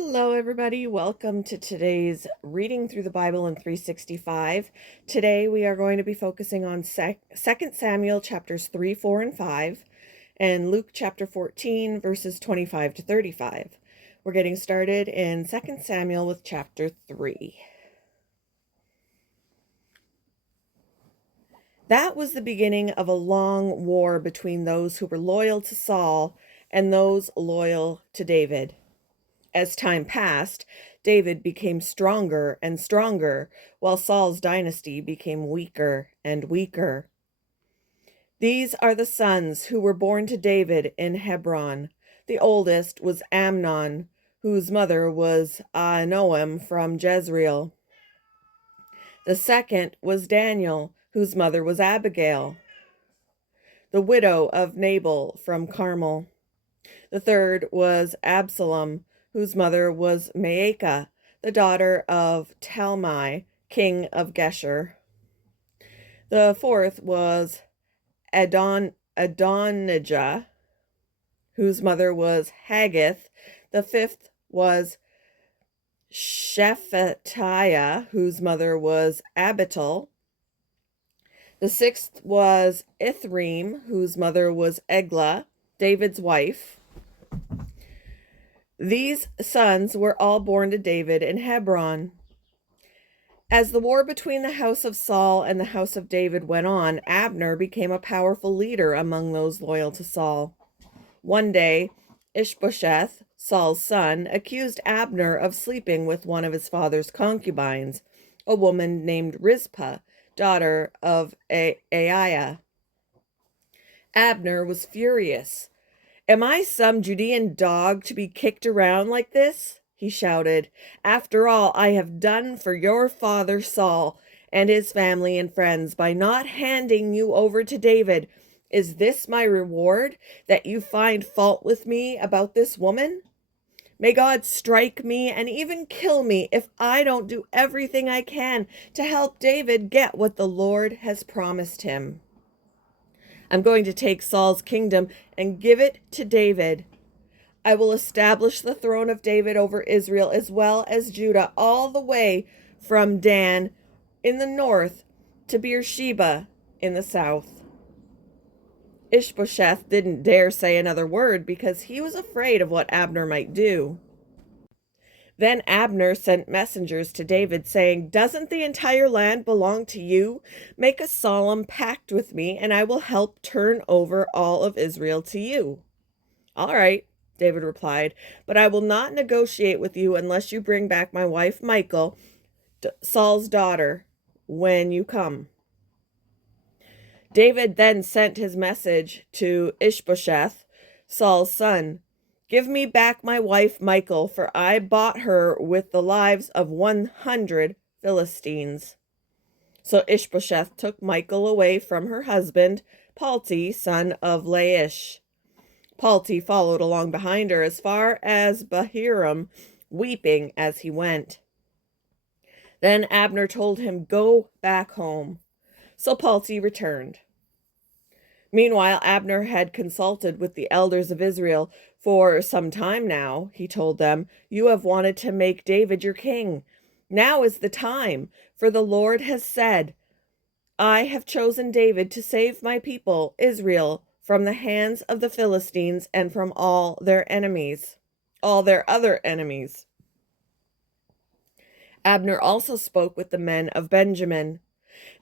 Hello, everybody. Welcome to today's Reading Through the Bible in 365. Today we are going to be focusing on 2 Samuel chapters 3, 4, and 5, and Luke chapter 14, verses 25 to 35. We're getting started in 2 Samuel with chapter 3. That was the beginning of a long war between those who were loyal to Saul and those loyal to David. As time passed, David became stronger and stronger, while Saul's dynasty became weaker and weaker. These are the sons who were born to David in Hebron. The oldest was Amnon, whose mother was Ahinoam from Jezreel. The second was Daniel, whose mother was Abigail, the widow of Nabal from Carmel. The third was Absalom, whose mother was Maacah, the daughter of Talmai, king of Geshur. The fourth was Adonijah, whose mother was Haggith. The fifth was Shephatiah, whose mother was Abital. The sixth was Ithream, whose mother was Eglah, David's wife. These sons were all born to David in Hebron. As the war between the house of Saul and the house of David went on, Abner became a powerful leader among those loyal to Saul. One day, Ishbosheth, Saul's son, accused Abner of sleeping with one of his father's concubines, a woman named Rizpah, daughter of Aiah. Abner was furious. "Am I some Judean dog to be kicked around like this?" he shouted. "After all I have done for your father Saul and his family and friends by not handing you over to David, is this my reward, that you find fault with me about this woman? May God strike me and even kill me if I don't do everything I can to help David get what the Lord has promised him. I'm going to take Saul's kingdom and give it to David. I will establish the throne of David over Israel as well as Judah, all the way from Dan in the north to Beersheba in the south." Ishbosheth didn't dare say another word because he was afraid of what Abner might do. Then Abner sent messengers to David saying, "Doesn't the entire land belong to you? Make a solemn pact with me, and I will help turn over all of Israel to you." "All right," David replied, "but I will not negotiate with you unless you bring back my wife Michal, Saul's daughter, when you come." David then sent his message to Ishbosheth, Saul's son. "Give me back my wife Michal, for I bought her with the lives of 100 Philistines." So Ishbosheth took Michal away from her husband, Palti, son of Laish. Palti followed along behind her as far as Bahurim, weeping as he went. Then Abner told him, "Go back home." So Palti returned. Meanwhile, Abner had consulted with the elders of Israel. "For some time now," he told them, "you have wanted to make David your king. Now is the time, for the Lord has said, 'I have chosen David to save my people, Israel, from the hands of the Philistines and from all their enemies, all their other enemies.'" Abner also spoke with the men of Benjamin.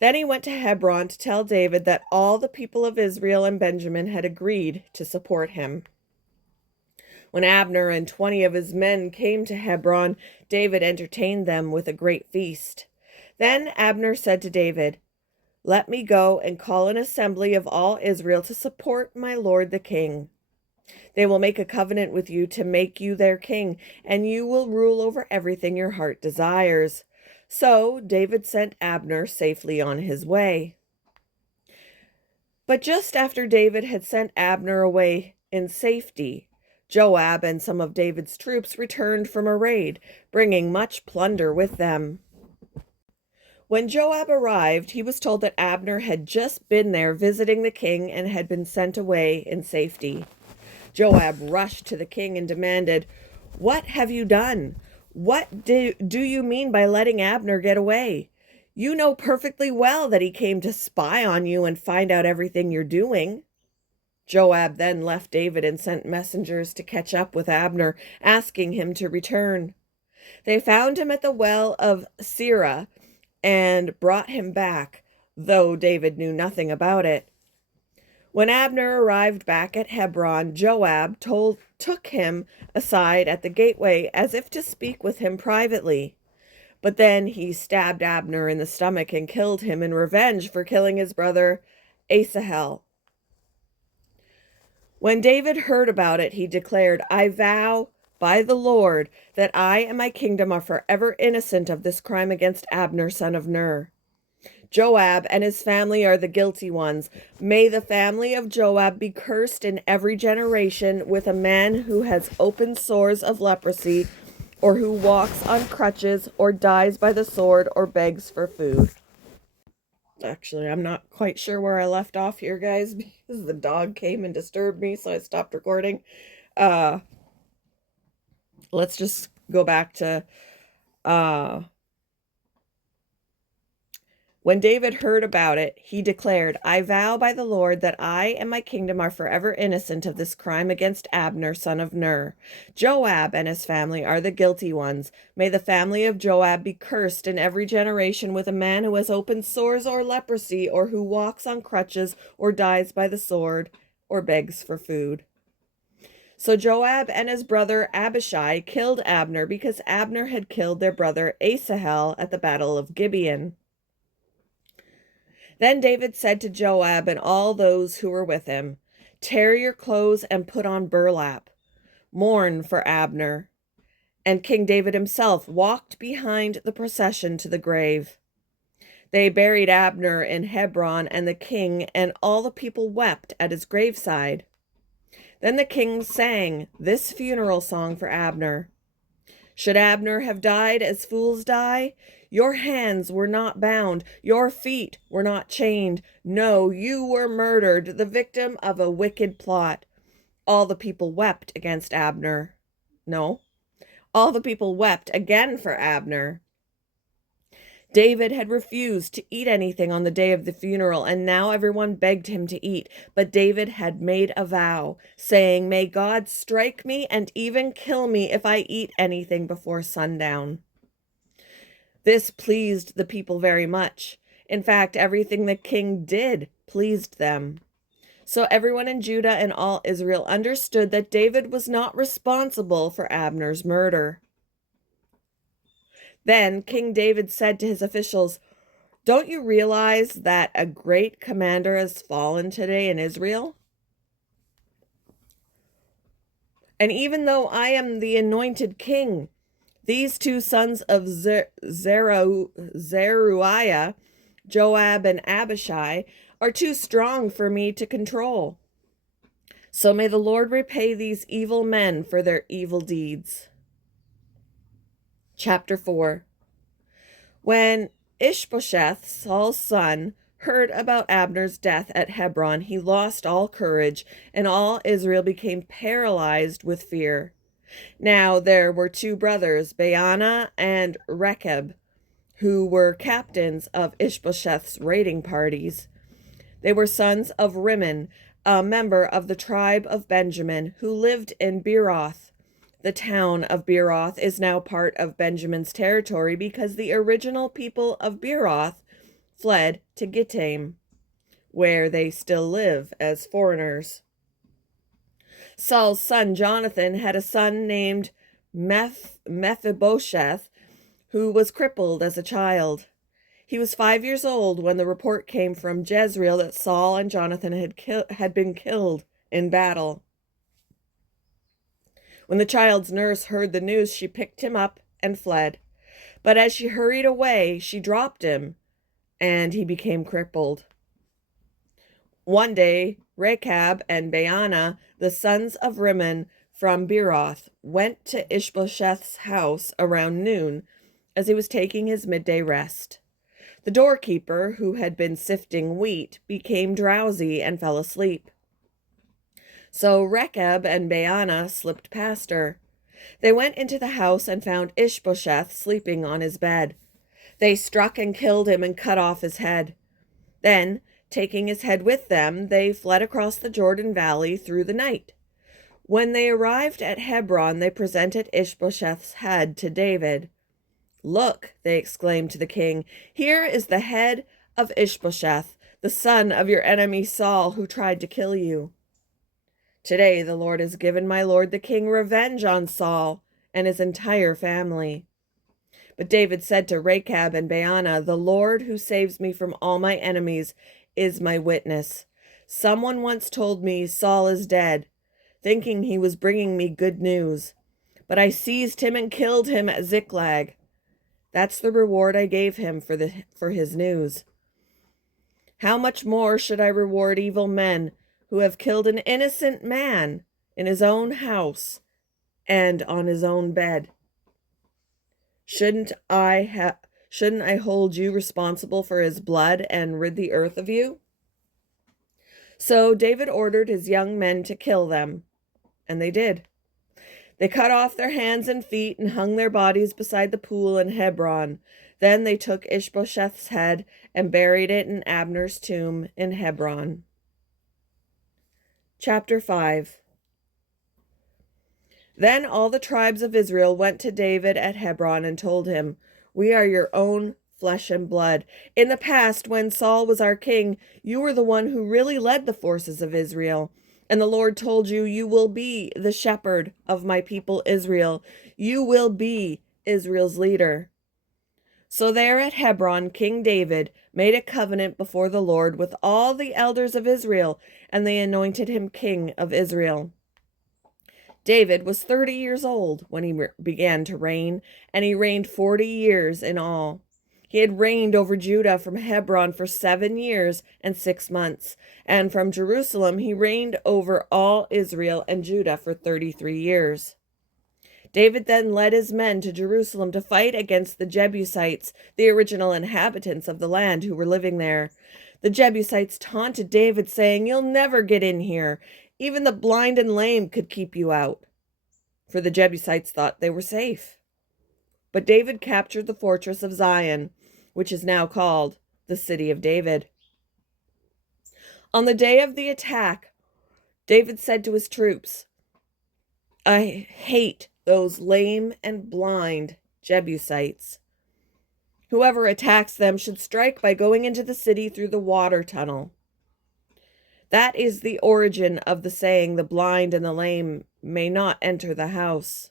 Then he went to Hebron to tell David that all the people of Israel and Benjamin had agreed to support him. When Abner and 20 of his men came to Hebron, David entertained them with a great feast. Then Abner said to David, "Let me go and call an assembly of all Israel to support my lord the king. They will make a covenant with you to make you their king, and you will rule over everything your heart desires." So David sent Abner safely on his way. But just after David had sent Abner away in safety, Joab and some of David's troops returned from a raid, bringing much plunder with them. When Joab arrived, he was told that Abner had just been there visiting the king and had been sent away in safety. Joab rushed to the king and demanded, What have you done? What do you mean by letting Abner get away? You know perfectly well that he came to spy on you and find out everything you're doing." Joab then left David and sent messengers to catch up with Abner, asking him to return. They found him at the well of Sirah and brought him back, though David knew nothing about it. When Abner arrived back at Hebron, Joab took him aside at the gateway as if to speak with him privately. But then he stabbed Abner in the stomach and killed him in revenge for killing his brother Asahel. When David heard about it, he declared, "I vow by the Lord that I and my kingdom are forever innocent of this crime against Abner, son of Ner. Joab and his family are the guilty ones. May the family of Joab be cursed in every generation with a man who has open sores of leprosy, or who walks on crutches, or dies by the sword, or begs for food." Actually, I'm not quite sure where I left off here, guys, because the dog came and disturbed me, so I stopped recording. Let's just go back to when David heard about it, he declared, "I vow by the Lord that I and my kingdom are forever innocent of this crime against Abner, son of Ner. Joab and his family are the guilty ones. May the family of Joab be cursed in every generation with a man who has open sores or leprosy, or who walks on crutches, or dies by the sword, or begs for food." So Joab and his brother Abishai killed Abner because Abner had killed their brother Asahel at the battle of Gibeon. Then David said to Joab and all those who were with him, "Tear your clothes and put on burlap. Mourn for Abner." And King David himself walked behind the procession to the grave. They buried Abner in Hebron, and the king and all the people wept at his graveside. Then the king sang this funeral song for Abner. "Should Abner have died as fools die? Your hands were not bound, your feet were not chained. No, you were murdered, the victim of a wicked plot." All the people wept against Abner. No, all the people wept again for Abner. David had refused to eat anything on the day of the funeral, and now everyone begged him to eat. But David had made a vow, saying, "May God strike me and even kill me if I eat anything before sundown." This pleased the people very much. In fact, everything the king did pleased them. So everyone in Judah and all Israel understood that David was not responsible for Abner's murder. Then King David said to his officials, "Don't you realize that a great commander has fallen today in Israel? And even though I am the anointed king, these two sons of Zeruiah, Joab and Abishai, are too strong for me to control. So may the Lord repay these evil men for their evil deeds." Chapter 4. When Ishbosheth, Saul's son, heard about Abner's death at Hebron, he lost all courage, and all Israel became paralyzed with fear. Now there were two brothers, Baanah and Rechab, who were captains of Ishbosheth's raiding parties. They were sons of Rimmon, a member of the tribe of Benjamin, who lived in Beeroth. The town of Beeroth is now part of Benjamin's territory because the original people of Beeroth fled to Gittaim, where they still live as foreigners. Saul's son Jonathan had a son named Mephibosheth, who was crippled as a child. He was 5 years old when the report came from Jezreel that Saul and Jonathan had been killed in battle. When the child's nurse heard the news, she picked him up and fled. But as she hurried away, she dropped him, and he became crippled. One day, Rechab and Baanah, the sons of Rimmon from Beeroth, went to Ishbosheth's house around noon as he was taking his midday rest. The doorkeeper, who had been sifting wheat, became drowsy and fell asleep. So Rechab and Baanah slipped past her. They went into the house and found Ishbosheth sleeping on his bed. They struck and killed him and cut off his head. Then, taking his head with them, they fled across the Jordan Valley through the night. When they arrived at Hebron, they presented Ishbosheth's head to David. "Look," they exclaimed to the king, "here is the head of Ishbosheth, the son of your enemy Saul, who tried to kill you. Today the Lord has given my lord the king revenge on Saul and his entire family." But David said to Rechab and Baanah, "The Lord who saves me from all my enemies is my witness. Someone once told me Saul is dead, thinking he was bringing me good news. But I seized him and killed him at Ziklag. That's the reward I gave him for his news. How much more should I reward evil men who have killed an innocent man in his own house and on his own bed? Shouldn't I hold you responsible for his blood and rid the earth of you?" So David ordered his young men to kill them, and they did. They cut off their hands and feet and hung their bodies beside the pool in Hebron. Then they took Ishbosheth's head and buried it in Abner's tomb in Hebron. Chapter 5. Then all the tribes of Israel went to David at Hebron and told him, "We are your own flesh and blood. In the past, when Saul was our king, you were the one who really led the forces of Israel. And the Lord told you, 'You will be the shepherd of my people Israel. You will be Israel's leader.'" So there at Hebron, King David made a covenant before the Lord with all the elders of Israel, and they anointed him king of Israel. David was 30 years old when he began to reign, and he reigned 40 years in all. He had reigned over Judah from Hebron for 7 years and 6 months, and from Jerusalem he reigned over all Israel and Judah for 33 years. David then led his men to Jerusalem to fight against the Jebusites, the original inhabitants of the land who were living there. The Jebusites taunted David, saying, "You'll never get in here. Even the blind and lame could keep you out." For the Jebusites thought they were safe. But David captured the fortress of Zion, which is now called the City of David. On the day of the attack, David said to his troops, "I hate those lame and blind Jebusites. Whoever attacks them should strike by going into the city through the water tunnel." That is the origin of the saying, "The blind and the lame may not enter the house."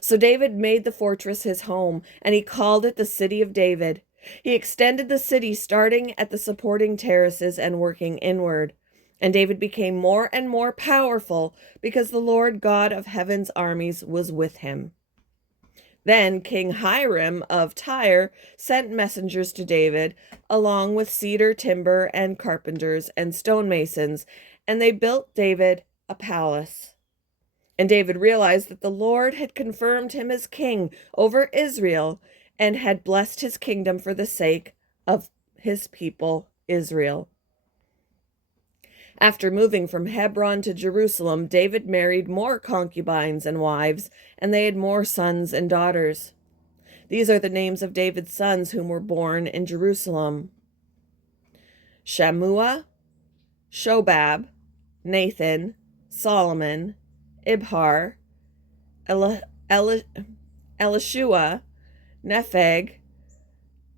So David made the fortress his home, and he called it the City of David. He extended the city starting at the supporting terraces and working inward. And David became more and more powerful because the Lord God of heaven's armies was with him. Then King Hiram of Tyre sent messengers to David, along with cedar timber and carpenters and stonemasons, and they built David a palace. And David realized that the Lord had confirmed him as king over Israel and had blessed his kingdom for the sake of his people Israel. After moving from Hebron to Jerusalem, David married more concubines and wives, and they had more sons and daughters. These are the names of David's sons whom were born in Jerusalem: Shammua, Shobab, Nathan, Solomon, Ibhar, Elishua, Nepheg,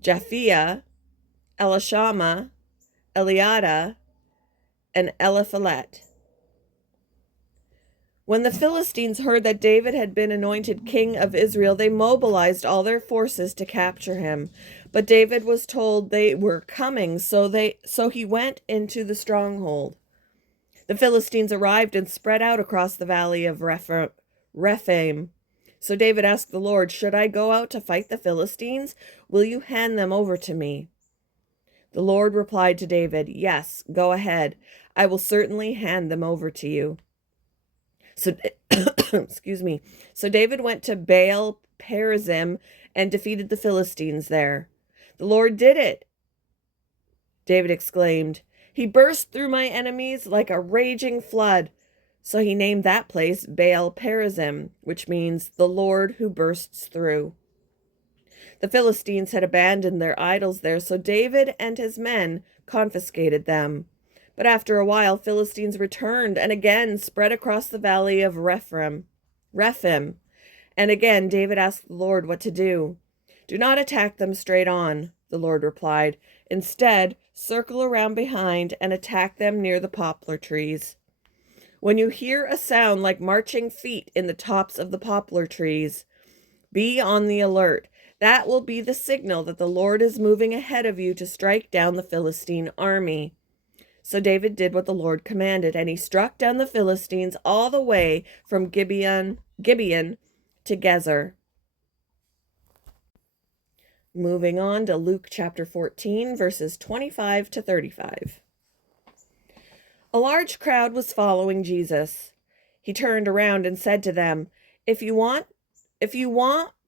Japhia, Elishama, Eliada, and Eliphalet. When the Philistines heard that David had been anointed king of Israel, they mobilized all their forces to capture him. But David was told they were coming, so he went into the stronghold. The Philistines arrived and spread out across the valley of Rephaim. So David asked the Lord, "Should I go out to fight the Philistines? Will you hand them over to me?" The Lord replied to David, "Yes, go ahead. I will certainly hand them over to you." So, So David went to Baal Perazim and defeated the Philistines there. "The Lord did it," David exclaimed. "He burst through my enemies like a raging flood. So he named that place Baal Perazim, which means the Lord who bursts through. The Philistines had abandoned their idols there, so David and his men confiscated them. But after a while, Philistines returned and again spread across the valley of Rephaim. And again, David asked the Lord what to do. "Do not attack them straight on," the Lord replied. "Instead, circle around behind and attack them near the poplar trees. When you hear a sound like marching feet in the tops of the poplar trees, be on the alert. That will be the signal that the Lord is moving ahead of you to strike down the Philistine army." So David did what the Lord commanded, and he struck down the Philistines all the way from Gibeon to Gezer. Moving on to Luke chapter 14, verses 25 to 35. A large crowd was following Jesus. He turned around and said to them, If you want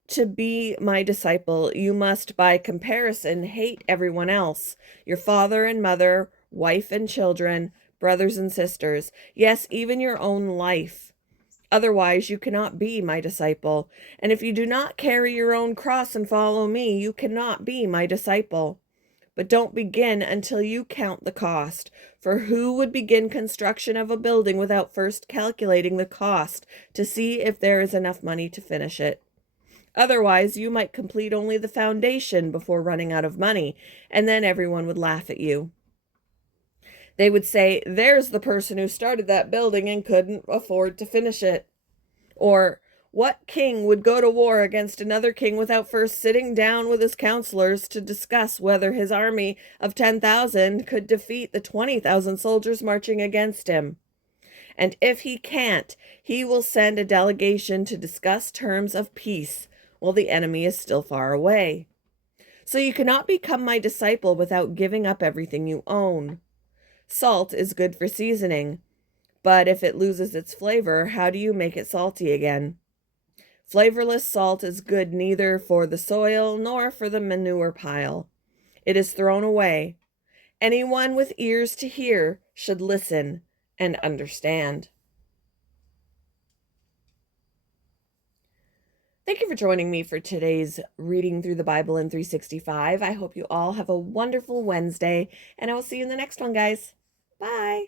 to be my disciple, you must, by comparison, hate everyone else, your father and mother, wife and children, brothers and sisters, yes, even your own life. Otherwise, you cannot be my disciple. And if you do not carry your own cross and follow me, you cannot be my disciple. But don't begin until you count the cost. For who would begin construction of a building without first calculating the cost to see if there is enough money to finish it? Otherwise, you might complete only the foundation before running out of money, and then everyone would laugh at you. They would say, "There's the person who started that building and couldn't afford to finish it." Or, "What king would go to war against another king without first sitting down with his counselors to discuss whether his army of 10,000 could defeat the 20,000 soldiers marching against him? And if he can't, he will send a delegation to discuss terms of peace while the enemy is still far away. So you cannot become my disciple without giving up everything you own. Salt is good for seasoning, but if it loses its flavor, how do you make it salty again? Flavorless salt is good neither for the soil nor for the manure pile. It is thrown away. Anyone with ears to hear should listen and understand. Thank you for joining me for today's reading through the Bible in 365. I hope you all have a wonderful Wednesday, and I will see you in the next one, guys. Bye.